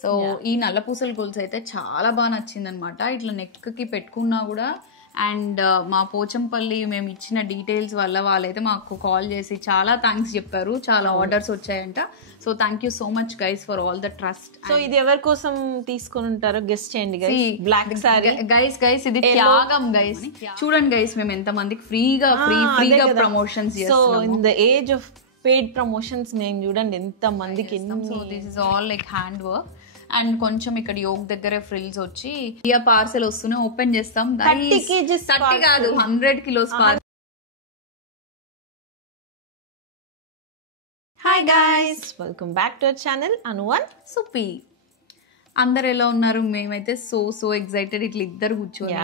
So ఈ నల్ల పూసల గొలుసు అయితే చాలా బాగా నచ్చింది అనమాట. ఇట్లా నెక్ కి పెట్టుకున్నా కూడా అండ్ మా పోచంపల్లి మేము ఇచ్చిన డీటెయిల్స్ వల్ల వాళ్ళైతే మాకు కాల్ చేసి చాలా థ్యాంక్స్ చెప్పారు. చాలా ఆర్డర్స్ వచ్చాయంట. So thank you so much guys for all the trust. So ఇది ఎవరి కోసం తీసుకొని ఉంటారో గెస్ట్ చేయండి గైస్. బ్లాక్ సారీ గైస్ ఇది త్యాగం గైస్. చూడండి గైస్ మేము ఎంత మందికి ఫ్రీగా ప్రమోషన్స్ చేస్తున్నాము. So in the age of paid promotions మేము చూడండి ఎంత మందికి. So this is all like hand work and కొంచెం ఇక్కడ యోగ్ దగ్గరే ఫ్రిల్స్ వచ్చి ఇండియా పార్సెల్ వస్తూనే ఓపెన్ చేస్తాం. 30 kgs 30 కాదు 100 kilos parcel. Hi guys, welcome back to our channel అను1 సుప్పి. అందరు ఎలా ఉన్నారు? మేమైతే సో ఎక్సైటెడ్. ఇట్లా ఇద్దరు కూర్చొని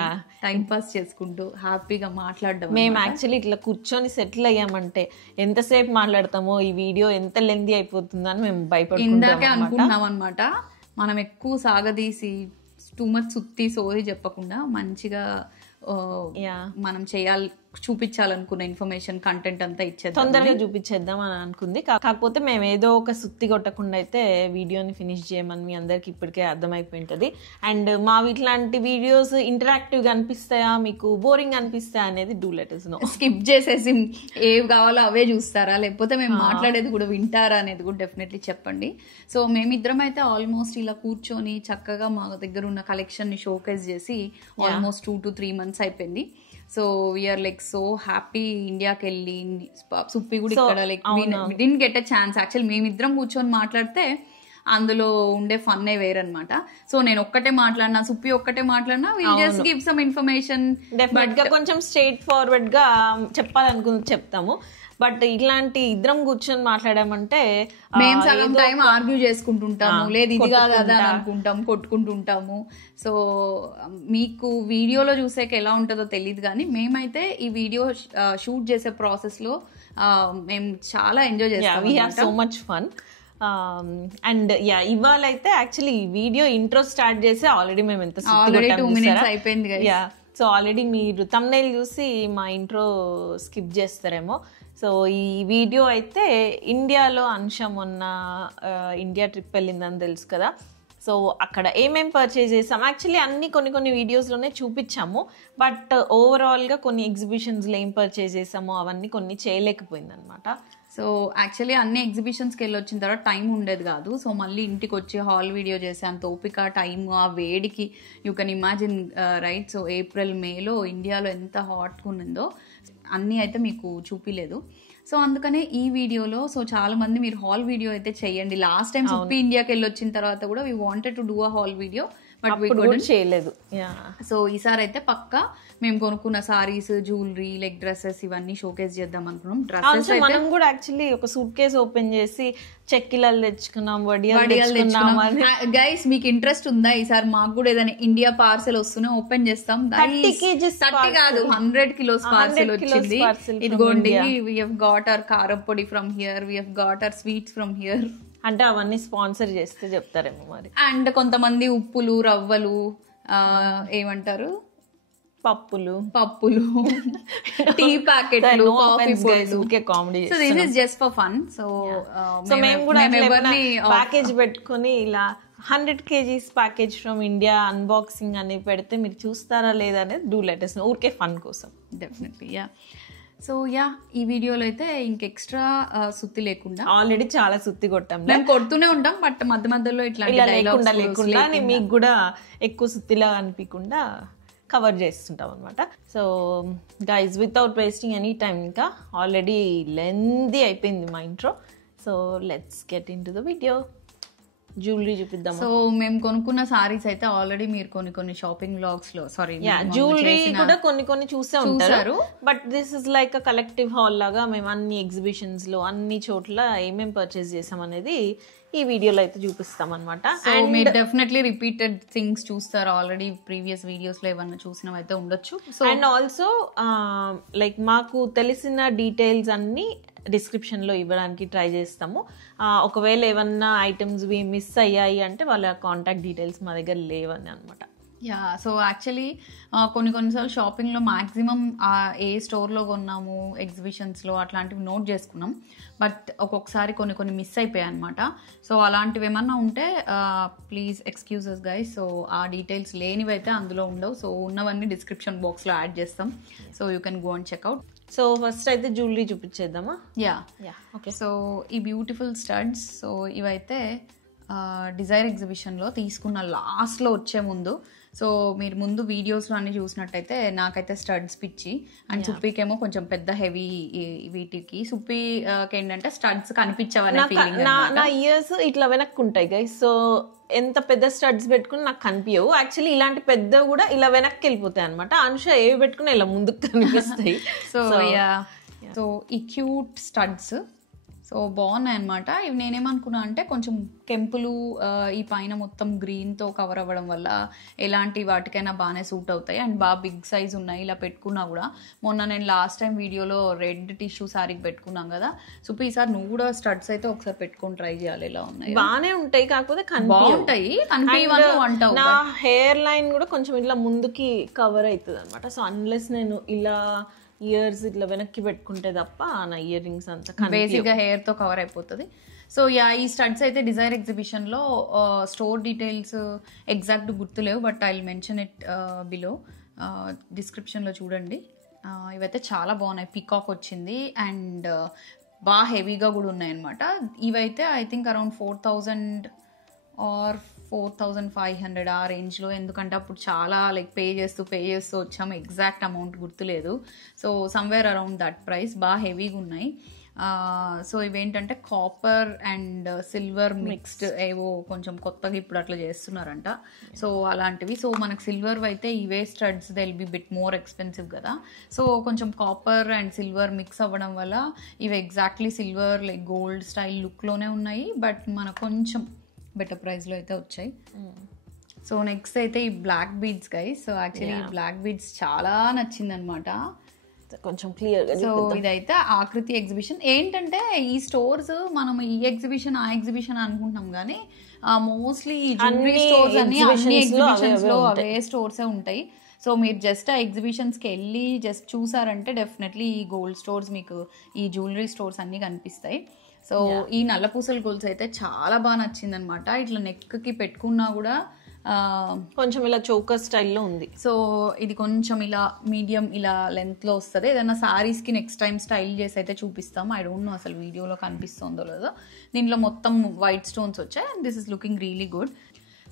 టైం పాస్ చేసుకుంటూ హ్యాపీగా మాట్లాడడం. మేము యాక్చువల్లీ ఇట్లా కూర్చొని సెటిల్ అయ్యామంటే ఎంతసేపు మాట్లాడతామో, ఈ వీడియో ఎంత లెంతీ అయిపోతుందో అని మేము ఇందాకే అనుకున్నాం అనమాట. మనం ఎక్కువ సాగదీసి టూ మచ్ సుత్తి సోది చెప్పకుండా మంచిగా మనం చూపించాలనుకున్న ఇన్ఫర్మేషన్ కంటెంట్ అంతా ఇచ్చేద్దాం, తొందరగా చూపించేద్దాం అని అనుకుంది. కాకపోతే మేము ఏదో ఒక సుత్తి కొట్టకుండా అయితే వీడియోని ఫినిష్ చేయమని మీ అందరికి ఇప్పటికే అర్థమైపోయి ఉంటుంది. అండ్ మా ఇట్లాంటి వీడియోస్ ఇంటరాక్టివ్ గా అనిపిస్తాయా, మీకు బోరింగ్ అనిపిస్తాయా అనేది do let us know. Skip చేసేసి ఏవి కావాలో అవే చూస్తారా, లేకపోతే మేము మాట్లాడేది కూడా వింటారా అనేది కూడా డెఫినెట్లీ చెప్పండి. సో మేమిద్దరం అయితే ఆల్మోస్ట్ ఇలా కూర్చొని చక్కగా మా దగ్గర ఉన్న కలెక్షన్ ని షోకేస్ చేసి ఆల్మోస్ట్ 2 to 3 months అయిపోయింది. So we're like so happy. ఇండియాకి వెళ్ళి సుప్పి కూడా ఇక్కడ like didn't get a chance. Actually మేమిద్దరం కూర్చొని మాట్లాడితే అందులో ఉండే ఫన్నే వేరనమాట. సో నేను ఒక్కటే మాట్లాడినా, సుప్పి ఒక్కటే మాట్లాడినా, will just give some information. Definite గా కొంచెం స్ట్రైట్ ఫార్వర్డ్ గా చెప్పాలనుకుని చెప్తాము. బట్ ఇట్లాంటి ఇద్దరం కూర్చొని మాట్లాడామంటే మేము సగం టైం ఆర్గ్యూ చేసుకుంటుంటాము, లేదు ఇది కాదు కదా అని అనుకుంటాము, కొట్టుకుంటుంటాము. సో మీకు వీడియోలో చూసాక ఎలా ఉంటుందో తెలియదు, కానీ మేమైతే ఈ వీడియో షూట్ చేసే ప్రాసెస్ లో మేము చాలా ఎంజాయ్ చేస్తాం. We have so much fun. And ఇవాళ అయితే యాక్చువల్లీ వీడియో ఇంట్రో స్టార్ట్ చేసి ఆల్రెడీ మేము ఎంత 2 minutes అయిపోయింది. సో ఆల్రెడీ మీరు థంబ్నెయిల్ చూసి మా ఇంట్రో స్కిప్ చేస్తారేమో. సో ఈ వీడియో అయితే ఇండియాలో అనుష మొన్న ఇండియా ట్రిప్ వెళ్ళిందని తెలుసు కదా. సో అక్కడ ఏమేం పర్చేజ్ చేసాం, యాక్చువల్లీ అన్ని కొన్ని వీడియోస్లోనే చూపించాము. బట్ ఓవరాల్గా కొన్ని ఎగ్జిబిషన్స్లో ఏం పర్చేజ్ చేసామో అవన్నీ కొన్ని చేయలేకపోయింది అనమాట. సో యాక్చువల్లీ అన్ని ఎగ్జిబిషన్స్కి వెళ్ళి వచ్చిన తర్వాత టైం ఉండేది కాదు. సో మళ్ళీ ఇంటికి వచ్చి హాల్ వీడియో చేసే అంత ఓపిక, టైం, ఆ వేడికి you can imagine right. So April మేలో ఇండియాలో ఎంత హాట్గా ఉన్నదో అన్నీ అయితే మీకు చూపిలేదు. సో అందుకనే ఈ వీడియోలో సో చాలా మంది మీరు హాల్ వీడియో అయితే చెయ్యండి. లాస్ట్ టైం సుప్పి ఇండియాకి వెళ్ళి వచ్చిన తర్వాత కూడా we wanted to do a hall video, but we couldn't చేయలేదు. సో ఈసారి అయితే పక్కా మేము కొనుక్కున్న సారీస్, జ్యువెలరీ, లైక్ డ్రెస్సెస్ ఇవన్నీ షోకేస్ చేద్దాం అనుకున్నాం. డ్రెస్సెస్ మనం కూడా యాక్చువల్లీ ఒక సూట్ కేస్ ఓపెన్ చేసి చెక్కిలాలు తెచ్చుకున్నాం, వడియాలు తెచ్చుకున్నాం. గైస్ మీకు ఇంట్రెస్ట్ ఉందా? ఈసారి మాకు కూడా ఏదైనా ఇండియా పార్సెల్ వస్తూనే ఓపెన్ చేస్తాం. 30 kgs 30 కాదు 100 kilos పార్సెల్ వచ్చింది. ఇదిగోండి, వీ హావ్ గాట్ అవర్ కారం పొడి from here, we have got our sweets from here. అంటే అవన్నీ స్పాన్సర్ చేస్తే చెప్తారేమో మరి. అండ్ కొంతమంది ఉప్పులు, రవ్వలు, ఏమంటారు, పప్పులు, టీ ప్యాకెట్లు, comedy. So this is just for fun. So మేము కూడా ప్యాకేజ్ పెట్టుకుని ఇలా 100 kgs package from India unboxing అని పెడితే మీరు చూస్తారా లేదా అనేది డూ లెట్ us know. ఊరికే ఫన్ కోసం. డెఫినెట్లీ సో ఈ వీడియోలో అయితే ఇంక ఎక్స్ట్రా సుత్తి లేకుండా, ఆల్రెడీ చాలా సుత్తి కొట్టాం, మేము కొడుతూనే ఉంటాం, బట్ మధ్య మధ్యలో ఇట్లా లేకుండా మీకు కూడా ఎక్కువ సుత్తిలా అనిపించకుండా కవర్ చేస్తుంటాం అనమాట. So guys without wasting any time, ఇంకా ఆల్రెడీ లెందీ అయిపోయింది మా intro. So let's get in to the video. Jewellery చూపిద్దాం. సో మేము కొనుక్కున్న సారీస్ అయితే ఆల్రెడీ మీరు కొన్ని షాపింగ్ బ్లాగ్స్ లో, సారీ జ్యువెలరీ కూడా కొన్ని చూసే ఉంటారు. But this is like a collective hall లాగా మేము అన్ని ఎగ్జిబిషన్స్ లో అన్ని చోట్ల ఏమేమి పర్చేస్ చేసాం అనేది ఈ వీడియోలో అయితే చూపిస్తాం అనమాట. అండ్ మీరు డెఫినెట్లీ రిపీటెడ్ థింగ్స్ చూస్తారు. ఆల్రెడీ ప్రీవియస్ వీడియోస్ లో ఏమన్నా చూసినవి అయితే ఉండొచ్చు. అండ్ ఆల్సో లైక్ మాకు తెలిసిన డీటెయిల్స్ అన్ని డిస్క్రిప్షన్ లో ఇవ్వడానికి ట్రై చేస్తాము. ఒకవేళ ఏమన్నా ఐటమ్స్ మిస్ అయ్యాయి అంటే వాళ్ళ కాంటాక్ట్ డీటెయిల్స్ మా దగ్గర లేవని అనమాట. యా సో యాక్చువల్లీ కొన్నిసార్లు షాపింగ్లో మ్యాక్సిమం ఏ స్టోర్లో కొన్నాము ఎగ్జిబిషన్స్లో అట్లాంటివి నోట్ చేసుకున్నాం, బట్ ఒక్కొక్కసారి కొన్ని మిస్ అయిపోయాయి అనమాట. సో అలాంటివి ఏమన్నా ఉంటే ప్లీజ్ ఎక్స్క్యూజెస్ గైస్. సో ఆ డీటెయిల్స్ లేనివి అయితే అందులో ఉండవు, సో ఉన్నవన్నీ డిస్క్రిప్షన్ బాక్స్లో యాడ్ చేస్తాం, so you can go and check out. So first అయితే జ్యువెలరీ చూపించేద్దామా? Yeah okay. సో ఈ బ్యూటిఫుల్ స్టడ్స్, సో ఇవైతే డిజైర్ ఎగ్జిబిషన్లో తీసుకున్న లాస్ట్లో వచ్చే ముందు. సో మీరు ముందు వీడియోస్లో అన్ని చూసినట్టయితే నాకైతే స్టడ్స్ పిచ్చి, అండ్ సుప్పీకేమో కొంచెం పెద్ద హెవీ వీటికి. సుప్పీకి ఏంటంటే స్టడ్స్ కనిపించవనే ఫీలింగ్. నా ఇయర్స్ ఇట్లా వెనక్కి ఉంటాయి గైస్, సో ఎంత పెద్ద స్టడ్స్ పెట్టుకుని నాకు కనిపించవు. యాక్చువల్లీ ఇలాంటి పెద్ద కూడా ఇలా వెనక్కి వెళ్ళిపోతాయి అనమాట. అనుష ఏవి పెట్టుకుని ఇలా ముందుకు కనిపిస్తాయి. సో ఈ క్యూట్ స్టడ్స్ సో బాగున్నాయి అనమాట. ఇవి నేనేమనుకున్నా అంటే కొంచెం కెంపులు ఈ పైన మొత్తం గ్రీన్తో కవర్ అవ్వడం వల్ల ఎలాంటి వాటికైనా బాగానే సూట్ అవుతాయి, అండ్ బాగా బిగ్ సైజ్ ఉన్నాయి. ఇలా పెట్టుకున్నా కూడా మొన్న నేను లాస్ట్ టైం వీడియోలో రెడ్ టిష్యూ సారీకి పెట్టుకున్నాం కదా, సో ఈసారి నువ్వు కూడా స్టడ్స్ అయితే ఒకసారి పెట్టుకొని ట్రై చేయాలి. ఎలా ఉన్నాయి? బాగానే ఉంటాయి, కాకపోతే బాగుంటాయి. నా హెయిర్ లైన్ కూడా కొంచెం ఇట్లా ముందుకి కవర్ అవుతుంది అనమాట. సో అన్లెస్ నేను ఇలా ఇయర్స్ ఇట్లా వెనక్కి పెట్టుకుంటే తప్ప నా ఇయర్ రింగ్స్ అంతా బేసిక్గా హెయిర్ తో కవర్ అయిపోతుంది. సో ఈ స్టడ్స్ అయితే డిజైర్ ఎగ్జిబిషన్లో స్టోర్ డీటెయిల్స్ ఎగ్జాక్ట్ గుర్తులేవు, but I will mention it below డిస్క్రిప్షన్లో చూడండి. ఇవైతే చాలా బాగున్నాయి. పీకాక్ వచ్చింది అండ్ బాగా హెవీగా కూడా ఉన్నాయి అనమాట. ఇవైతే ఐ థింక్ అరౌండ్ 4,000 ఆర్ 4,500 ఆ రేంజ్లో, ఎందుకంటే అప్పుడు చాలా లైక్ పే చేస్తూ వచ్చాము, ఎగ్జాక్ట్ అమౌంట్ గుర్తులేదు. So somewhere around that price. బాగా హెవీగా ఉన్నాయి. సో ఇవేంటంటే కాపర్ అండ్ సిల్వర్ మిక్స్డ్ ఏవో కొంచెం కొత్తగా ఇప్పుడు అట్లా చేస్తున్నారంట. సో అలాంటివి. సో మనకు సిల్వర్ అయితే ఇవే studs they will be bit more expensive కదా. సో కొంచెం కాపర్ అండ్ సిల్వర్ మిక్స్ అవ్వడం వల్ల ఇవి exactly silver like gold style లుక్లోనే ఉన్నాయి, బట్ మనకు కొంచెం బెటర్ ప్రైస్లో అయితే వచ్చాయి. సో నెక్స్ట్ అయితే ఈ black beads guys. So actually ఈ బ్లాక్ బీడ్స్ చాలా నచ్చింది అనమాట, కొంచెం క్లియర్. సో ఇదైతే ఆకృతి ఎగ్జిబిషన్. ఏంటంటే ఈ స్టోర్స్ మనం ఈ ఎగ్జిబిషన్ ఆ ఎగ్జిబిషన్ అనుకుంటున్నాం కానీ మోస్ట్లీ జ్యువెలరీ స్టోర్స్ అన్ని ఎగ్జిబిషన్స్ లో అవే స్టోర్సే ఉంటాయి. సో మీరు జస్ట్ ఆ ఎగ్జిబిషన్స్కి వెళ్ళి జస్ట్ చూసారంటే డెఫినెట్లీ ఈ గోల్డ్ స్టోర్స్ మీకు ఈ జ్యువెలరీ స్టోర్స్ అన్ని కనిపిస్తాయి. సో ఈ నల్లపూసల గోల్స్ అయితే చాలా బాగా నచ్చింది అనమాట. ఇట్లా నెక్కి పెట్టుకున్నా కూడా కొంచెం ఇలా చోకర్ స్టైల్లో ఉంది. సో ఇది కొంచెం ఇలా మీడియం ఇలా లెంత్లో వస్తుంది. ఏదైనా సారీస్కి నెక్స్ట్ టైం స్టైల్ చేసి అయితే చూపిస్తాం. ఐ డోంట్ నో అసలు వీడియోలో కనిపిస్తుందో లేదో. దీంట్లో మొత్తం వైట్ స్టోన్స్ వచ్చాయి and this is looking really good.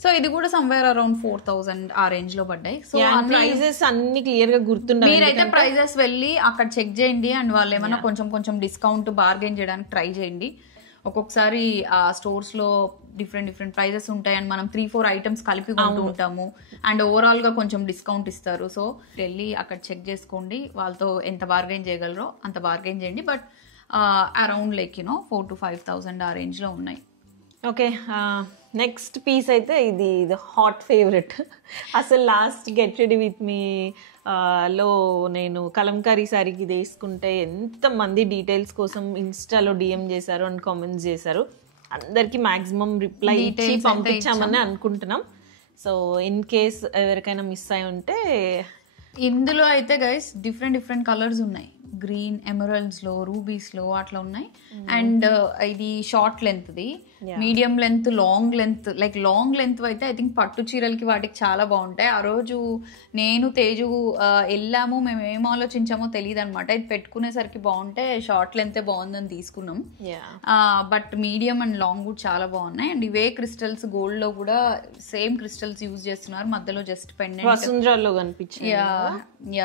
So ఇది కూడా సమ్వేర్ అరౌండ్ 4,000 ఆ రేంజ్ లో పడ్డాయి. సో ప్రైజెస్ అన్ని క్లియర్ గా గుర్తుండాలి. మీరైతే ప్రైజెస్ వెళ్ళి అక్కడ చెక్ చేయండి అండ్ వాళ్ళు ఏమైనా కొంచెం డిస్కౌంట్ బార్గెన్ చేయడానికి ట్రై చేయండి. ఒక్కొక్కసారి ఆ స్టోర్స్ లో డిఫరెంట్ ప్రైజెస్ ఉంటాయి అండ్ మనం 3-4 ఐటమ్స్ కలిపి కొంటూ ఉంటాము అండ్ ఓవరాల్ గా కొంచెం డిస్కౌంట్ ఇస్తారు. సో వెళ్ళి అక్కడ చెక్ చేసుకోండి, వాళ్ళతో ఎంత బార్గెన్ చేయగలరో అంత బార్గెన్ చేయండి. బట్ అరౌండ్ లైక్ 4,000 to 5,000 ఆ రేంజ్ లో ఉన్నాయి. ఓకే, నెక్స్ట్ పీస్ అయితే ఇది హాట్ ఫేవరెట్. అసలు lost get ready with me లో నేను కలంకారీ సారీకి ఇది వేసుకుంటే ఎంతమంది డీటెయిల్స్ కోసం ఇన్స్టాలో డిఎం చేశారు అండ్ కామెంట్స్ చేశారు. అందరికీ మ్యాక్సిమం రిప్లై ఇచ్చి పంపించామని అనుకుంటున్నాం. సో ఇన్ కేస్ ఎవరికైనా మిస్ అయి ఉంటే ఇందులో అయితే గైస్ డిఫరెంట్ కలర్స్ ఉన్నాయి. గ్రీన్, ఎమరల్డ్స్ లో, రూబీస్ లో అట్లా ఉన్నాయి. అండ్ ఇది short length the, medium length, long length. Like long length అయితే ఐ థింక్ పట్టు చీరలకి వాటికి చాలా బాగుంటాయి. ఆ రోజు నేను తేజు వెళ్ళాము, మేము ఏం ఆలోచించామో తెలియదు అనమాట. ఇది పెట్టుకునేసరికి బాగుంటే షార్ట్ లెంతే బాగుందని తీసుకున్నాం. బట్ మీడియం అండ్ లాంగ్ కూడా చాలా బాగున్నాయి. అండ్ ఇవే క్రిస్టల్స్ గోల్డ్ లో కూడా సేమ్ క్రిస్టల్స్ యూజ్ చేస్తున్నారు. మధ్యలో జస్ట్ పెండెంట్ వసుంధరలో కనిపించింది.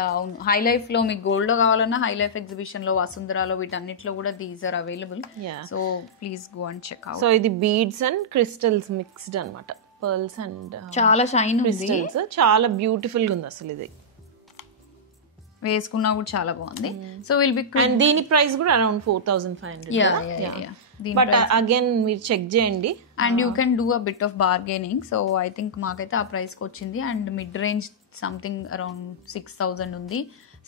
అవును, హై లైఫ్ లో మీకు గోల్డ్ లో కావాలన్నా హై లైఫ్ ఎగ్జిబిషన్ లో, వసుంధరాలో, వీటన్నిటిలో కూడా these are available. So please go and check out. So ఇది బీడ్స్ అండ్ క్రిస్టల్స్ మిక్స్డ్ అన్నమాట. పర్ల్స్ అండ్ చాలా షైన్ క్రిస్టల్స్, చాలా బ్యూటిఫుల్ గా ఉంది అసలు. ఇది వేసుకున్నా కూడా చాలా బాగుంది. సో విల్ బి అండ్ దీని ప్రైస్ కూడా అరౌండ్ 4,500. బట్ అగైన్ మీరు చెక్ చేయండి and you can do a bit of bargaining. So I think మాకైతే ఆ ప్రైస్కి వచ్చింది. And mid range something around 6,000 ఉంది,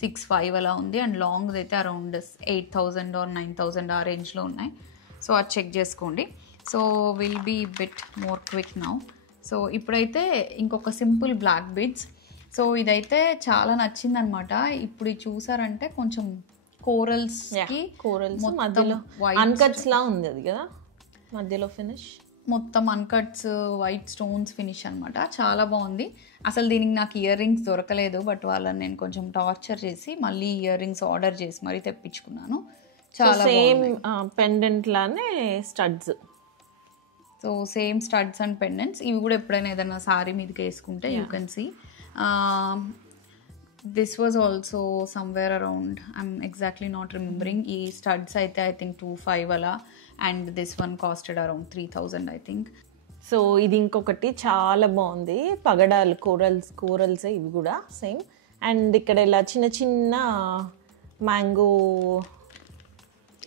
6,500 అలా ఉంది. అండ్ లాంగ్ అయితే అరౌండ్ 8,000 or 9,000 ఆ రేంజ్లో ఉన్నాయి. సో అది చెక్ చేసుకోండి. So will be bit more quick now. So ఇప్పుడైతే ఇంకొక సింపుల్ బ్లాక్ బీడ్స్. సో ఇదైతే చాలా నచ్చింది అనమాట. ఇప్పుడు ఇది చూసారంటే కొంచెం కోరల్స్ మధ్యలో అన్కట్స్ లా ఉంది అది కదా, మధ్యలో ఫినిష్ మొత్తం అన్కట్స్ వైట్ స్టోన్స్ ఫినిష్ అనమాట. చాలా బాగుంది. అసలు దీనికి నాకు ఇయర్ రింగ్స్ దొరకలేదు, బట్ వాళ్ళని నేను కొంచెం టార్చర్ చేసి మళ్ళీ ఇయర్ రింగ్స్ ఆర్డర్ చేసి మరీ తెప్పించుకున్నాను. చాలా సేమ్ పెండెంట్ లానే studs. So same studs and pendants. ఇవి కూడా ఎప్పుడైనా ఏదైనా సారీ మీదకి వేసుకుంటే you can see. This was also somewhere around, I'm exactly not remembering. ఈ స్టడ్స్ అయితే ఐ థింక్ 2,500 అలా, and this one costed around 3,000 I think. So ఇది ఇంకొకటి చాలా బాగుంది, పగడాలు కోరల్స్ ఇవి కూడా సేమ్. అండ్ ఇక్కడ ఇలా చిన్న చిన్న మ్యాంగో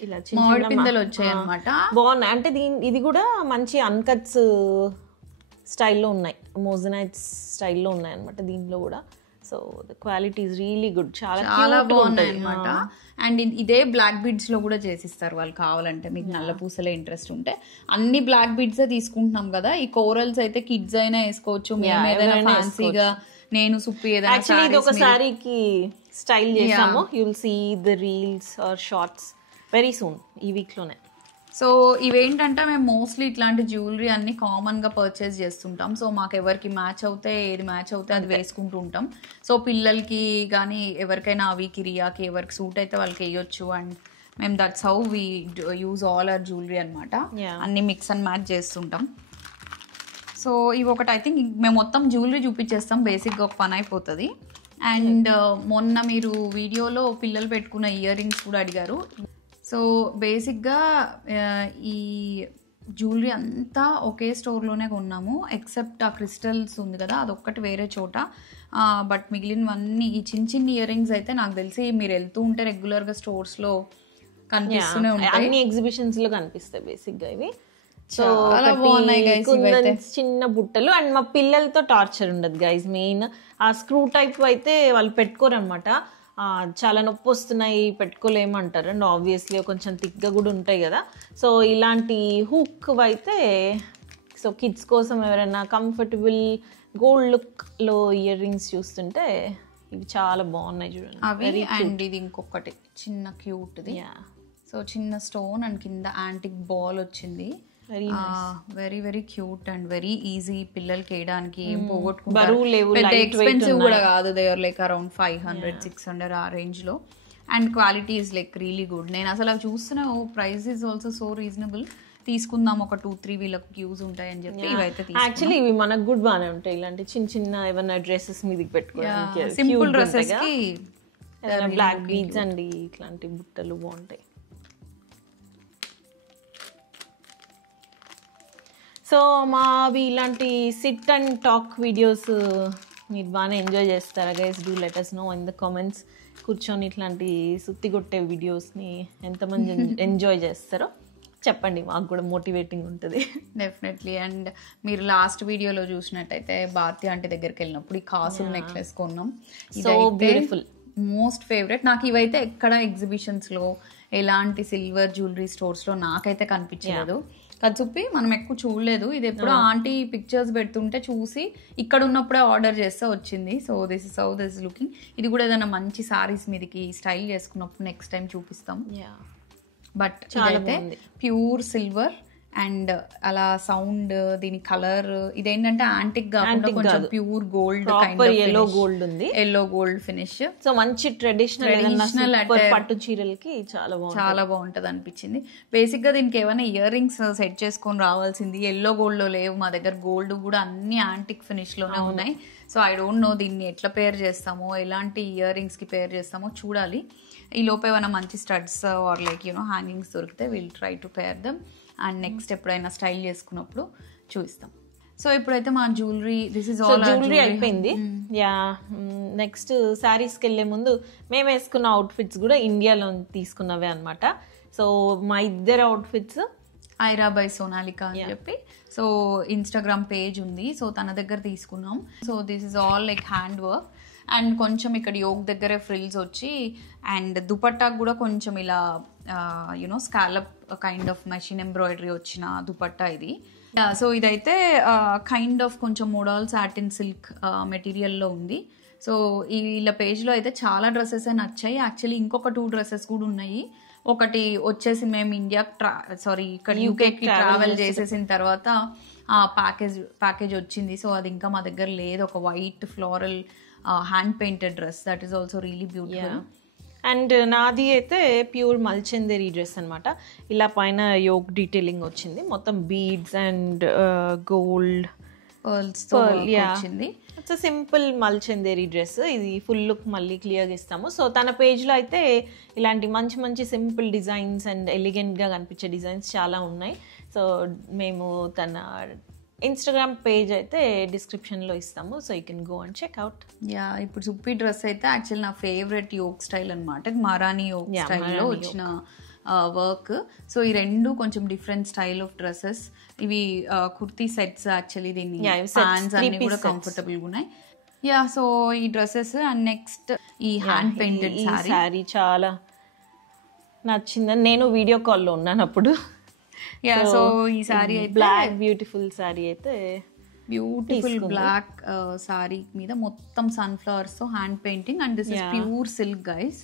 ఇలా మామిడి పిందెలు వచ్చాయి అనమాట. బాగున్నాయి. అంటే ఇది కూడా మంచి అన్కట్స్ స్టైల్లో ఉన్నాయి, మోజనైట్స్ స్టైల్లో ఉన్నాయి అనమాట దీనిలో కూడా. So the quality is really good, చాలా బాగున్నాయి అనమాట. అండ్ ఇదే బ్లాక్ బీడ్స్ లో కూడా చేసిస్తారు వాళ్ళు కావాలంటే, మీకు నల్ల పూసలే ఇంట్రెస్ట్ ఉంటే. అన్ని బ్లాక్ బీడ్స్ తీసుకుంటున్నాం కదా, ఈ కోరల్స్ అయితే కిడ్స్ అయినా వేసుకోవచ్చు, మేము ఏదైనా ఫ్యాన్సీగా, నేను సుప్పి ఏదైనా. ఇది ఒక సారీకి స్టైల్ చేసాము, you will see the reels or shorts very soon, ఈ వీక్ లోనే. సో ఇవేంటంటే మేము మోస్ట్లీ ఇట్లాంటి జ్యువెలరీ అన్ని కామన్ గా పర్చేస్ చేస్తుంటాం. సో మాకు ఎవరికి మ్యాచ్ అవుతే ఏది మ్యాచ్ అవుతే అది వేసుకుంటూ ఉంటాం. సో పిల్లలకి కానీ ఎవరికైనా అవికి రియాకి ఎవరికి సూట్ అయితే వాళ్ళకి వేయొచ్చు. అండ్ మేము that's how we use all our jewellery అనమాట. అన్ని మిక్స్ అండ్ మ్యాచ్ చేస్తుంటాం. సో ఇవి ఒకటి ఐ థింక్ మేము మొత్తం జ్యువెలరీ చూపించేస్తాం, బేసిక్గా ఒక పని అయిపోతుంది. అండ్ మొన్న మీరు వీడియోలో పిల్లలు పెట్టుకున్న ఇయర్ రింగ్స్ కూడా అడిగారు. సో బేసిక్గా ఈ జ్యువెలరీ అంతా ఒకే స్టోర్లోనే కొన్నాము, ఎక్సెప్ట్ ఆ క్రిస్టల్స్ ఉంది కదా అదొక్కటి వేరే చోట. బట్ మిగిలినవన్నీ ఈ చిన్న చిన్న ఇయర్ రింగ్స్ అయితే నాకు తెలిసి మీరు వెళ్తూ ఉంటే రెగ్యులర్గా స్టోర్స్లో కనిపిస్తూనే ఉంటాయి, అన్ని ఎగ్జిబిషన్స్ లో కనిపిస్తాయి బేసిక్గా ఇవి. చాలా బాగున్నాయి గైస్ ఇవైతే. చిన్న బుట్టలు. అండ్ మా పిల్లలతో టార్చర్ ఉండదు గైస్. మెయిన్ ఆ స్క్రూ టైప్ అయితే వాళ్ళు పెట్టుకోరు అనమాట, చాలా నొప్పి వస్తున్నాయి పెట్టుకోలేమంటారు. అండ్ ఆబ్వియస్లీ కొంచెం థిక్గా కూడా ఉంటాయి కదా. సో ఇలాంటి హుక్ అయితే, సో కిడ్స్ కోసం ఎవరైనా కంఫర్టబుల్ గోల్డ్ లుక్లో ఇయర్ రింగ్స్ చూస్తుంటే ఇవి చాలా బాగున్నాయి చూడండి అవి. అండ్ ఇది ఇంకొకటి చిన్న క్యూట్ది. సో చిన్న స్టోన్ అండ్ కింద యాంటిక్ బాల్ వచ్చింది. Very very cute and very easy పిల్లలకి వేయడానికి. ఏం పోగొట్టుకుంటారు, పెద్ద ఎక్స్పెన్సివ్ కూడా కాదు. దే ఆర్ లైక్ అరౌండ్ 500-600 ఆ రేంజ్ లో. And quality is like really good. నేను అసలు అవి చూస్తున్నా, price is also so reasonable, తీసుకుందాం ఒక 2-3 వీళ్ళకి యూజ్ ఉంటాయి అని చెప్పి ఇవైతే. యాక్చువల్లీ ఇవి మనకు గుడ్ బాగానే ఉంటాయి, ఇలాంటి చిన్న చిన్న ఏమైనా డ్రెస్సెస్ మీదకి పెట్టుకోవడానికి, సింపుల్ డ్రెస్సెస్ కి బ్లాక్ బీడ్స్ అండి ఇట్లాంటి బుట్టలు బాగుంటాయి. సో మావి ఇలాంటి సిట్ అండ్ టాక్ వీడియోస్ మీరు బాగానే ఎంజాయ్ చేస్తారా guys? Do let us know in the comments. కూర్చొని ఇట్లాంటి సుత్తి కొట్టే వీడియోస్ని ఎంతమంది ఎంజాయ్ చేస్తారో చెప్పండి, మాకు కూడా మోటివేటింగ్ ఉంటుంది డెఫినెట్లీ. అండ్ మీరు లాస్ట్ వీడియోలో చూసినట్టయితే భారతి ఆంటీ దగ్గరికి వెళ్ళినప్పుడు ఈ కాసులు నెక్లెస్ కొన్నాం. సో బ్యూటిఫుల్, మోస్ట్ ఫేవరెట్ నాకు. ఇవైతే ఎక్కడ ఎగ్జిబిషన్స్లో ఎలాంటి సిల్వర్ జ్యువెలరీ స్టోర్స్లో నాకైతే కనిపించలేదు. కచ్చుప్పి మనం ఎక్కువ చూడలేదు. ఇది ఎప్పుడు ఆంటీ పిక్చర్స్ పెడుతుంటే చూసి ఇక్కడ ఉన్నప్పుడే ఆర్డర్ చేస్తే వచ్చింది. So this is how this looking. ఇది కూడా ఏదైనా మంచి సారీస్ మీదకి స్టైల్ చేసుకున్నప్పుడు నెక్స్ట్ టైం చూపిస్తాం. బట్ ఇదైతే ప్యూర్ సిల్వర్ అండ్ అలా సౌండ్, దీని కలర్ ఇదేంటంటే యాంటిక్ కాకుండా కొంచెం ప్యూర్ గోల్డ్, ఎల్లో గోల్డ్ ఉంది, ఎల్లో గోల్డ్ ఫినిష్. సో మంచి ట్రెడిషనల్ పట్టు చీరలకి చాలా బాగుంటది అనిపించింది. బేసిక్ గా దీనికి ఏమైనా ఇయర్ రింగ్స్ సెట్ చేసుకొని రావాల్సింది. ఎల్లో గోల్డ్ లో లేవు మా దగ్గర, గోల్డ్ కూడా అన్ని యాంటిక్ ఫినిష్ లోనే ఉన్నాయి. సో ఐ డోంట్ నో దీన్ని ఎట్లా పేర్ చేస్తామో, ఎలాంటి ఇయర్ రింగ్స్ కి పేర్ చేస్తామో చూడాలి. ఈ లోపు ఏమైనా మంచి స్టడ్స్ ఆర్ లైక్ హ్యాంగింగ్స్ దొరికితే will try to pair them. And next ఎప్పుడైనా స్టైల్ చేసుకున్నప్పుడు చూపిస్తాం. సో ఇప్పుడైతే మా jewellery, this is all jewellery అయిపోయింది. నెక్స్ట్ శారీస్కి వెళ్ళే ముందు మేము వేసుకున్న అవుట్ఫిట్స్ కూడా ఇండియాలో తీసుకున్నవే అనమాట. సో మా ఇద్దరు అవుట్ఫిట్స్ ఐరా బై సోనాలిక అని చెప్పి సో ఇన్స్టాగ్రామ్ పేజ్ ఉంది. సో తన దగ్గర తీసుకున్నాం. So this is all like hand work. And కొంచెం ఇక్కడ యోగ్ దగ్గరే ఫ్రిల్స్ వచ్చి, అండ్ దుపట్టాకు కూడా కొంచెం ఇలా scallop kind of machine embroidery వచ్చిన దుపట్టా ఇది. సో ఇదైతే కైండ్ ఆఫ్ కొంచెం మోడల్ సాటిన్ సిల్క్ మెటీరియల్లో ఉంది. సో వీళ్ళ పేజ్లో అయితే చాలా డ్రెస్సెస్ నచ్చాయి. యాక్చువల్లీ ఇంకొక 2 డ్రెస్సెస్ కూడా ఉన్నాయి. ఒకటి వచ్చేసి మేము ఇక్కడ యూకేకి ట్రావెల్ చేసేసిన తర్వాత ప్యాకేజ్ వచ్చింది. సో అది ఇంకా మా దగ్గర లేదు. ఒక white floral hand painted dress that is also really beautiful. And నాది అయితే ప్యూర్ మల్చందేరి డ్రెస్ అనమాట. ఇలా పైన యోక్ డీటెయిలింగ్ వచ్చింది, మొత్తం బీడ్స్ అండ్ గోల్డ్ వచ్చింది. It's simple Mulchanderi dress. ఇది ఫుల్ లుక్ మళ్ళీ క్లియర్గా ఇస్తాము. సో తన పేజ్లో అయితే ఇలాంటి మంచి మంచి సింపుల్ డిజైన్స్ అండ్ ఎలిగెంట్గా కనిపించే డిజైన్స్ చాలా ఉన్నాయి. సో మేము తన ఇన్స్టాగ్రామ్ పేజ్ అయితే డిస్క్రిప్షన్లో ఇస్తాము. So you can go and check out. ఇప్పుడు సుప్పి డ్రెస్ అయితే యాక్చువల్ నా ఫేవరెట్ యోక్ స్టైల్ అనమాట. మరానీ యోక్ స్టైల్లో వచ్చిన వర్క్. సో ఈ రెండు కొంచెం డిఫరెంట్ స్టైల్ ఆఫ్ డ్రెస్సెస్. ఇవి కుర్తీ సెట్స్ యాక్చువల్లీ. దీన్ని ఫ్యాన్స్ అన్ని కూడా కంఫర్టబుల్ గా ఉన్నాయి. సో ఈ డ్రెస్సెస్ అండ్ నెక్స్ట్ ఈ హ్యాండ్ పెయింటెడ్ సారీ చాలా నచ్చిందని నేను వీడియో కాల్లో ఉన్నాను అప్పుడు. సో ఈ సారీ అయితే బ్లాక్ బ్యూటిఫుల్ సారీ అయితే బ్యూటిఫుల్ బ్లాక్ సారీ మీద మొత్తం సన్ఫ్లవర్స్ తో hand painting and this is pure silk guys.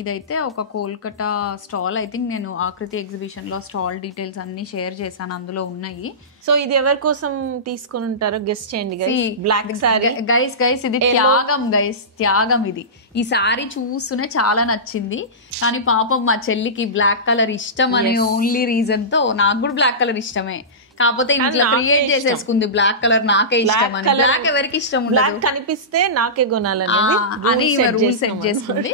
ఇదైతే ఒక కోల్కతా స్టాల్. ఐ థింక్ నేను ఆకృతి ఎగ్జిబిషన్ లో స్టాల్ డీటెయిల్స్ అన్ని షేర్ చేశాను, అందులో ఉన్నాయి. సో ఇది ఎవరి కోసం తీసుకొని ఉంటారో గెస్ట్ చేయండి గైస్. బ్లాక్ సారీ గైస్ ఇది త్యాగం గైస్, త్యాగం ఇది. ఈ సారీ చూస్తూనే చాలా నచ్చింది, కానీ పాపం మా చెల్లికి బ్లాక్ కలర్ ఇష్టం అనే ఓన్లీ రీజన్ తో, నాకు కూడా బ్లాక్ కలర్ ఇష్టమే, కాకపోతే ఇంట్లో క్రియేట్ చేసేసుకుంది బ్లాక్ కలర్ నాకే ఇష్టం అని. బ్లాక్ ఎవరికి ఇష్టం ఉండదు, కనిపిస్తే నాకే కొనాలని రూల్ సెట్ చేసుకుంది.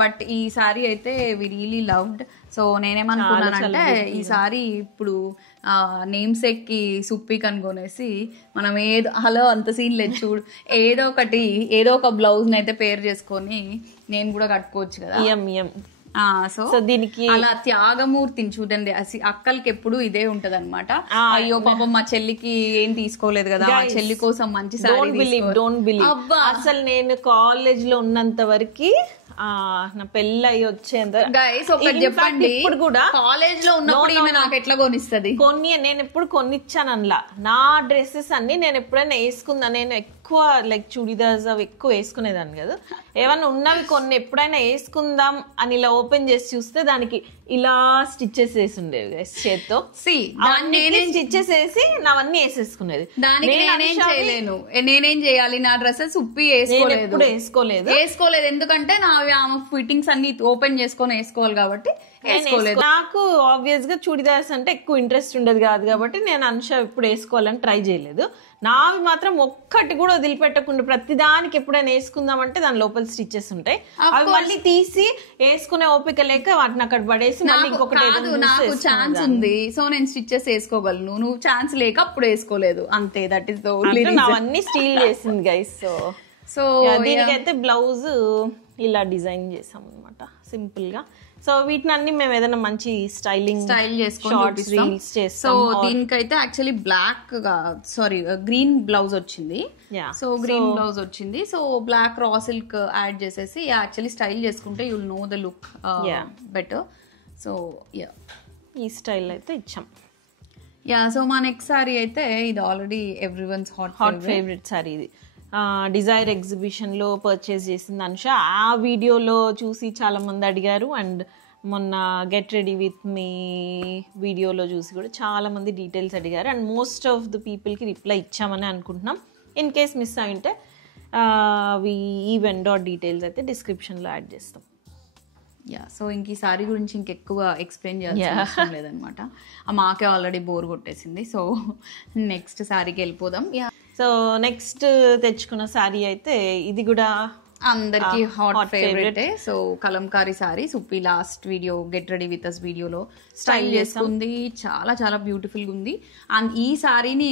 బట్ ఈ సారీ అయితే వి రియలీ లవ్డ్. సో నేనేమనుకున్నానంటే ఈ సారీ ఇప్పుడు నేమ్ సేక్ కి సుప్పి కనుగొనేసి మనం హలో అంత సీన్ లేదు చూడు, ఏదో ఒక బ్లౌజ్ అయితే పేర్ చేసుకొని నేను కూడా కట్టుకోవచ్చు కదా. సో దీనికి అలా త్యాగమూర్తిని చూడండి. అక్కలకి ఎప్పుడు ఇదే ఉంటది అనమాట. అయ్యో పాపం మా చెల్లికి ఏం తీసుకోలేదు కదా, మా చెల్లి కోసం మంచి సారీ. డోంట్ బిలీవ్ అసలు నేను కాలేజ్ లో ఉన్నంత వరకు నా పెళ్ళి అయ్యి వచ్చేంత చెప్పండి, ఇప్పుడు కూడా కాలేజ్ లో ఉన్నప్పుడు నాకు ఎట్లా కొనిస్తుంది నేను ఎప్పుడు కొనిచ్చాను అనలా. నా డ్రెస్సెస్ అన్ని నేను ఎప్పుడైనా వేసుకుందా, నేను ఎక్కువ లైక్ చుడిదార్స్ అవి ఎక్కువ వేసుకునేదాన్ని కదా. ఏమన్నా ఉన్నవి కొన్ని ఎప్పుడైనా వేసుకుందాం అని ఇలా ఓపెన్ చేసి చూస్తే దానికి ఇలా స్టిచ్చెస్ వేసి ఉండేవి చేత్తో. స్టిచ్చెస్ వేసి నావన్నీ వేసేసుకునేది. దానికి నేనేం చేయాలి, నా డ్రెస్సెస్ ఉప్పి వేసుకోలేదు ఎందుకంటే నా ఫిట్టింగ్స్ అన్ని ఓపెన్ చేసుకొని వేసుకోవాలి కాబట్టి. నాకు ఆబ్వియస్ గా చూడిదార్స్ అంటే ఎక్కువ ఇంట్రెస్ట్ ఉండదు కాదు కాబట్టి నేను అనుష ఎప్పుడు వేసుకోవాలని ట్రై చేయలేదు. నావి మాత్రం ఒక్కటి కూడా వదిలిపెట్టకుండా ప్రతిదానికి ఎప్పుడైనా వేసుకుందామంటే దాని లోపల స్టిచ్చెస్ ఉంటాయి. అవి మళ్ళీ తీసి వేసుకునే ఓపిక లేక వాటిని అక్కడ పడేసి నాకు ఛాన్స్ ఉంది సో నేను స్టిచ్చెస్ వేసుకోగలను, నువ్వు ఛాన్స్ లేక అప్పుడు వేసుకోలేదు అంతే. That is the only reason. అవన్నీ స్టీల్ చేసింది గైస్. సో దీనికైతే బ్లౌజ్ ఇలా డిజైన్ చేసాం అనమాట సింపుల్ గా. సో వీటిని అన్ని మేము ఏదైనా మంచి స్టైల్ చేసుకొని సో దీనికైతే యాక్చువల్లీ బ్లాక్ గ్రీన్ బ్లౌజ్ వచ్చింది. సో గ్రీన్ బ్లౌజ్ వచ్చింది. So black raw silk add చేసేసి యాక్చువల్లీ స్టైల్ చేసుకుంటే you will know the look better. So ఈ స్టైల్ అయితే ఇచ్చాం. సో మా నెక్స్ట్ సారీ అయితే ఇది already everyone's hot favourite sari. ఇది డిజైర్ ఎగ్జిబిషన్లో పర్చేస్ చేసింది అనుష. ఆ వీడియోలో చూసి చాలా మంది అడిగారు అండ్ మొన్న గెట్ రెడీ విత్ మీ వీడియోలో చూసి కూడా చాలా మంది డీటెయిల్స్ అడిగారు అండ్ మోస్ట్ ఆఫ్ ద పీపుల్కి రిప్లై ఇచ్చామని అనుకుంటున్నాం. ఇన్ కేస్ మిస్ అయింటే ఈ వెండర్ డీటెయిల్స్ అయితే డిస్క్రిప్షన్లో యాడ్ చేస్తాం. సో ఇంక ఈ సారీ గురించి ఇంకెక్కువ ఎక్స్ప్లెయిన్ చేయాల్సిన అవసరం లేదనమాట, మాకే ఆల్రెడీ బోర్ కొట్టేసింది. సో నెక్స్ట్ సారీకి వెళ్ళిపోదాం. సో నెక్స్ట్ తెచ్చుకున్న సారీ అయితే ఇది కూడా అందరికి hot favourite. So Kalamkari sari Suppi last video get ready with us వీడియోలో స్టైల్ చేసుకుంది. చాలా చాలా బ్యూటిఫుల్ గా ఉంది. అండ్ ఈ సారీని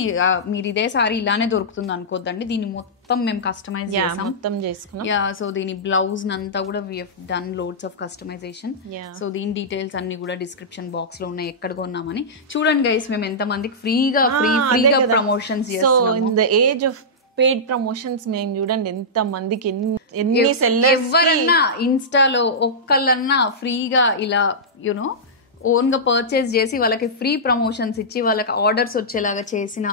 మీరు ఇదే సారీ ఇలానే దొరుకుతుంది అనుకోద్దండి, దీన్ని మొత్తం మేము కస్టమైజ్ చేసుకున్నాం. సో దీని బ్లౌజ్ నంతా కూడా we have done loads of customisation. So దీని డీటెయిల్స్ అన్ని కూడా డిస్క్రిప్షన్ బాక్స్ లో ఉన్నాయి, ఎక్కడ కొన్నామని చూడండి గైస్. మేము ఎంత మందికి ఫ్రీగా ప్రమోషన్స్ చేస్తున్నాము. So in the age of paid promotions మేము చూడండి ఎంత మందికి ఎన్ని సెల్లర్స్. ఎవరన్నా ఇన్స్టాలో ఒక్కళ్ళన్నా ఫ్రీగా ఇలా యునో ఓన్ గా పర్చేస్ చేసి వాళ్ళకి ఫ్రీ ప్రమోషన్స్ ఇచ్చి వాళ్ళకి ఆర్డర్స్ వచ్చేలాగా చేసిన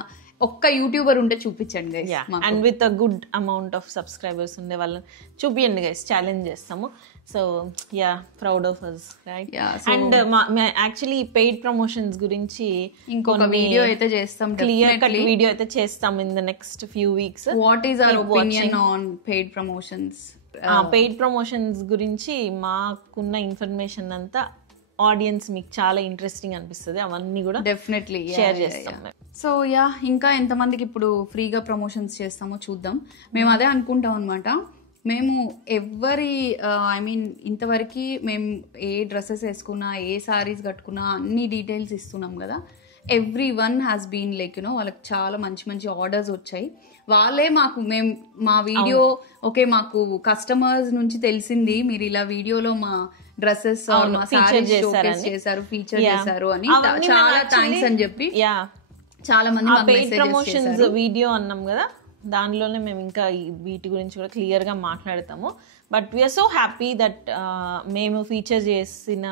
ఒక్క యూట్యూబర్ ఉంటే చూపించండి guys. And with a good amount of subscribers ఉండే వాళ్ళని చూపియండి గైస్, ఛాలెంజ్ చేస్తాము. So yeah, proud of us, right? And actually paid promotions గురించి ఇంకొక వీడియో అయితే చేస్తాం, క్లియర్ కట్ వీడియో అయితే చేస్తాం in the next few weeks. What is our opinion on paid promotions? Paid promotions గురించి మాకున్న ఇన్ఫర్మేషన్ అంతా ఆడియన్స్ మీకు చాలా ఇంట్రెస్టింగ్ అనిపిస్తుంది, అవన్నీ కూడా డెఫినెట్లీ షేర్ చేస్తాం. సో యా, ఇంకా ఎంతమందికి ఇప్పుడు ఫ్రీగా ప్రమోషన్స్ చేస్తామో చూద్దాం. మేము అదే అనుకుంటాం అనమాట. మేము ఇంతవరకు మేము ఏ డ్రెస్సెస్ వేసుకున్నా, ఏ సారీస్ కట్టుకున్నా అన్ని డీటెయిల్స్ ఇస్తున్నాం కదా. Every one has been like వాళ్ళకి చాలా మంచి మంచి ఆర్డర్స్ వచ్చాయి. వాళ్ళే మా వీడియో ఓకే, మాకు కస్టమర్స్ నుంచి తెలిసింది మీరు ఇలా వీడియోలో మా డ్రెస్సెస్ మా సారీస్ షోకేస్ చేశారు, ఫీచర్ చేశారు అని, చాలా థ్యాంక్స్ అని చెప్పి చాలా మంది ప్రమోషన్స్ వీడియో అన్నాం కదా, దానిలోనే మేము ఇంకా వీటి గురించి కూడా క్లియర్ గా మాట్లాడతాము. But we're so happy that మేము ఫీచర్ చేసిన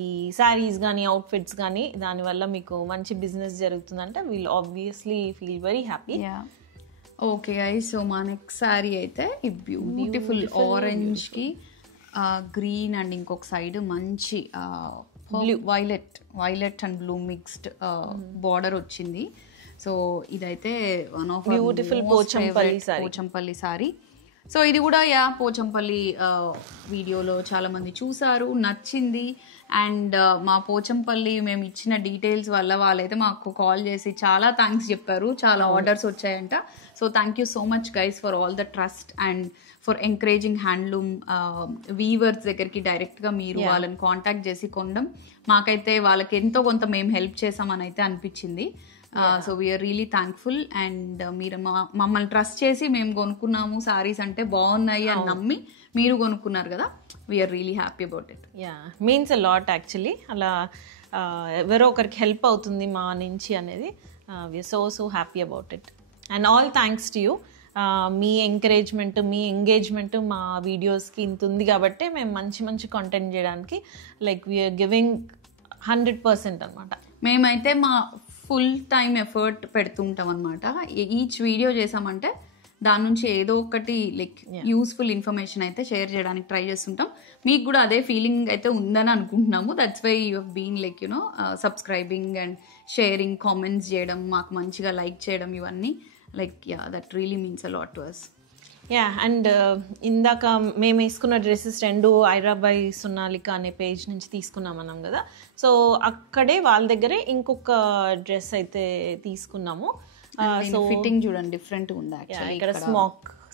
ఈ శారీస్ కానీ అవుట్ఫిట్స్ కానీ దానివల్ల మీకు మంచి బిజినెస్ జరుగుతుందంటే we'll obviously feel very happy. Okay guys, so మా నెక్స్ట్ శారీ అయితే ఈ బ్యూటిఫుల్ ఆరెంజ్ కి గ్రీన్ అండ్ ఇంకొక సైడ్ మంచి violet and blue mixed border వచ్చింది. సో ఇదైతే one of beautiful Pochampalli sari. So ఇది కూడా పోచంపల్లి వీడియోలో చాలా మంది చూసారు, నచ్చింది. అండ్ మా పోచంపల్లి మేము ఇచ్చిన డీటెయిల్స్ వల్ల వాళ్ళైతే మాకు కాల్ చేసి చాలా థ్యాంక్స్ చెప్పారు, చాలా ఆర్డర్స్ వచ్చాయంట. So thank you so much guys for all the trust and for encouraging handloom weavers దగ్గరికి డైరెక్ట్గా మీరు వాళ్ళని కాంటాక్ట్ చేసి కొనడం మాకైతే వాళ్ళకి ఎంతో కొంత మేము హెల్ప్ చేసామని అయితే అనిపించింది. So we're really thankful. And మీరు మమ్మల్ని ట్రస్ట్ చేసి మేము కొనుక్కున్నాము సారీస్ అంటే బాగున్నాయి అని నమ్మి మీరు కొనుక్కున్నారు కదా, we're really happy about it. Means a lot actually. అలా ఎవరో ఒకరికి హెల్ప్ అవుతుంది మా నుంచి అనేది we're so happy about it. And all thanks to you. మీ ఎంకరేజ్మెంట్, మీ ఎంగేజ్మెంట్ మా వీడియోస్కి ఇంత ఉంది కాబట్టి మేము మంచి మంచి కంటెంట్ చేయడానికి లైక్ వీఆర్ గివింగ్ 100% అనమాట. మేమైతే మా ఫుల్ టైం ఎఫర్ట్ పెడుతుంటాం అనమాట. ఈచ్ వీడియో చేసామంటే దాని నుంచి ఏదో ఒకటి లైక్ యూస్ఫుల్ ఇన్ఫర్మేషన్ అయితే షేర్ చేయడానికి ట్రై చేస్తుంటాం. మీకు కూడా అదే ఫీలింగ్ అయితే ఉందని అనుకుంటున్నాము. That's why you have been like subscribing and sharing, comments చేయడం, మాకు మంచిగా లైక్ చేయడం, ఇవన్నీ like that really means a lot to us. And ఇందాక మేము వేసుకున్న డ్రెస్సెస్ 2 ఐరాబాయ్ సొనాలిక అనే పేజ్ నుంచి తీసుకున్నాం అన్నాం కదా. సో అక్కడే వాళ్ళ దగ్గరే ఇంకొక డ్రెస్ అయితే తీసుకున్నాము. సో ఫిట్టింగ్ చూడండి డిఫరెంట్ ఉంది. ఇక్కడ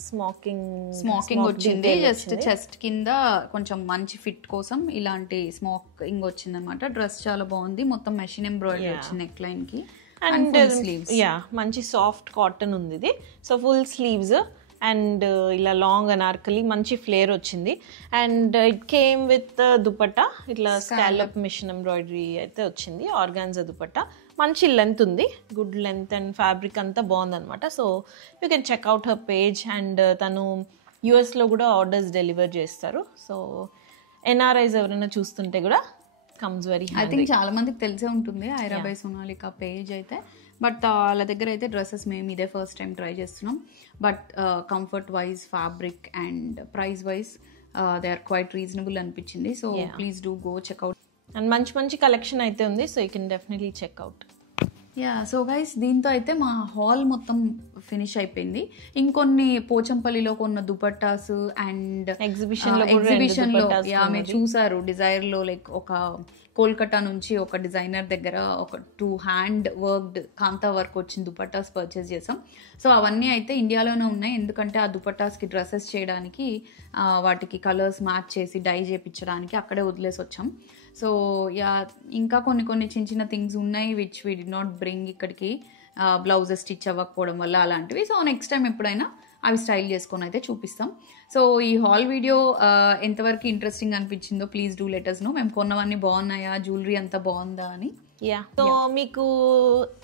స్మోకింగ్ వచ్చింది, జస్ట్ చెస్ట్ కింద కొంచెం మంచి ఫిట్ కోసం ఇలాంటి స్మోకింగ్ వచ్చింది అనమాట. డ్రెస్ చాలా బాగుంది, మొత్తం మెషిన్ ఎంబ్రాయిడరీ వచ్చింది నెక్ లైన్ కి. అండ్ మంచి సాఫ్ట్ కాటన్ ఉంది ఇది. సో ఫుల్ స్లీవ్స్ అండ్ ఇలా లాంగ్ అనార్కలి మంచి ఫ్లేర్ వచ్చింది. And it came with dupatta, ఇట్లా స్కాలప్ మిషన్ ఎంబ్రాయిడరీ అయితే వచ్చింది. ఆర్గాన్జా దుపట్టా, మంచి లెంత్ ఉంది, గుడ్ లెంత్ అండ్ ఫ్యాబ్రిక్ అంతా బాగుందనమాట. So you can check out her page. And తను యూఎస్లో కూడా ఆర్డర్స్ డెలివర్ చేస్తారు. సో ఎన్ఆర్ఐస్ ఎవరైనా చూస్తుంటే కూడా comes very handy. I think చాలా మందికి తెలిసే ఉంటుంది ఐరాబాయ్ సొనాలిక పేజ్ అయితే. బట్ వాళ్ళ దగ్గర అయితే డ్రెస్సెస్ మేము ఇదే ఫస్ట్ టైం ట్రై చేస్తున్నాం. But comfort wise, fabric and price wise they are quite reasonable అనిపించింది. So please do go check out. And మంచి మంచి కలెక్షన్ అయితే ఉంది. So you can definitely check out. So guys, దీంతో అయితే మా హాల్ మొత్తం ఫినిష్ అయిపోయింది. ఇంకొన్ని పోచంపల్లిలో కొన్న దుపట్టాస్ అండ్ ఎగ్జిబిషన్ లో మీరు చూసారు. డిజైర్ లో లైక్ ఒక కోల్కతా నుంచి ఒక డిజైనర్ దగ్గర ఒక 2 హ్యాండ్ వర్క్డ్ కాంతా వర్క్ వచ్చిన దుపట్టాస్ పర్చేస్ చేసాం. సో అవన్నీ అయితే ఇండియాలోనే ఉన్నాయి, ఎందుకంటే ఆ దుపట్టాస్కి డ్రెస్సెస్ చేయడానికి వాటికి కలర్స్ మ్యాచ్ చేసి డై చేయించడానికి అక్కడే వదిలేసి వచ్చాం. సో ఇంకా కొన్ని చిన్న థింగ్స్ ఉన్నాయి which we did not bring ఇక్కడికి, బ్లౌజెస్ స్టిచ్ అవ్వకపోవడం వల్ల అలాంటివి. సో నెక్స్ట్ టైం ఎప్పుడైనా అవి స్టైల్ చేసుకొని అయితే చూపిస్తాం. సో ఈ హాల్ వీడియో ఎంతవరకు ఇంట్రెస్టింగ్ అనిపించిందో please do let us know. మేము కొన్నవన్నీ బాగున్నాయా, జ్యువెలరీ అంతా బాగుందా అని. సో మీకు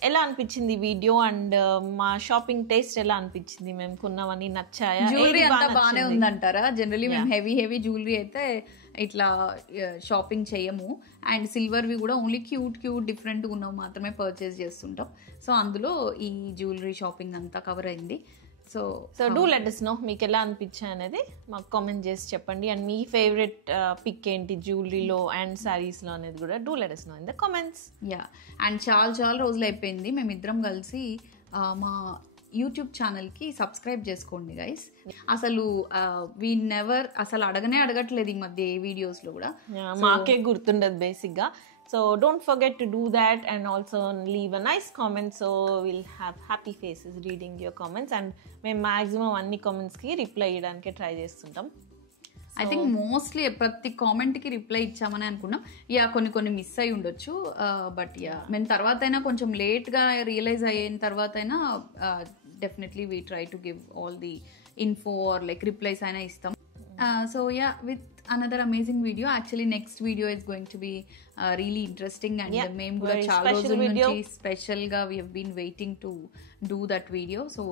ఎలా అనిపించింది వీడియో అండ్ మా షాపింగ్ టేస్ట్ ఎలా అనిపించింది? మేము కొన్నవన్నీ నచ్చాయా? జ్యువెలరీ అంతా బాగానే ఉందంటారా? జనరలీ మేము హెవీ జ్యువెలరీ అయితే ఇట్లా షాపింగ్ చేయము. అండ్ సిల్వర్వి కూడా ఓన్లీ క్యూట్ డిఫరెంట్గా ఉన్నవి మాత్రమే పర్చేస్ చేస్తుంటాం. సో అందులో ఈ జ్యువెలరీ షాపింగ్ అంతా కవర్ అయింది. So do let us know మీకు ఎలా అనిపించాయి అనేది మాకు కామెంట్ చేసి చెప్పండి. అండ్ మీ ఫేవరెట్ పిక్ ఏంటి జ్యువెలరీలో అండ్ శారీస్లో అనేది కూడా do let us know in the comments. Yeah, and చాలా రోజులు అయిపోయింది మేమిద్దరం కలిసి మా యూట్యూబ్ ఛానల్కి సబ్స్క్రైబ్ చేసుకోండి గైస్. అసలు వీ నెవర్ అసలు అడగట్లేదు ఈ మధ్య ఏ వీడియోస్లో కూడా. మాకే గుర్తుండదు బేసిక్గా. So don't forget to do that and also leave a nice comment, so we'll have happy faces reading your comments, and మేము maximum అన్ని కామెంట్స్కి రిప్లై ఇవ్వడానికి ట్రై చేస్తుంటాం. ఐ థింక్ మోస్ట్లీ ప్రతి కామెంట్కి రిప్లై ఇచ్చామని అనుకున్నాం. యా, కొన్ని మిస్ అయి ఉండొచ్చు, బట్ యా మేము తర్వాత అయినా కొంచెం లేట్గా రియలైజ్ అయిన తర్వాత అయినా definitely we try to give all the info or like replies అయినా ఇస్తాం. So yeah, with another amazing video. Actually next video is going to be really interesting, and మేము కూడా చాలా రోజుల నుంచి స్పెషల్ గా we have been waiting to do that video. So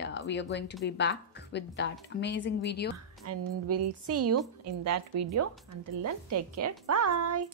yeah, we are going to be back with that amazing video, and we'll see you in that video. Until then, take care. Bye.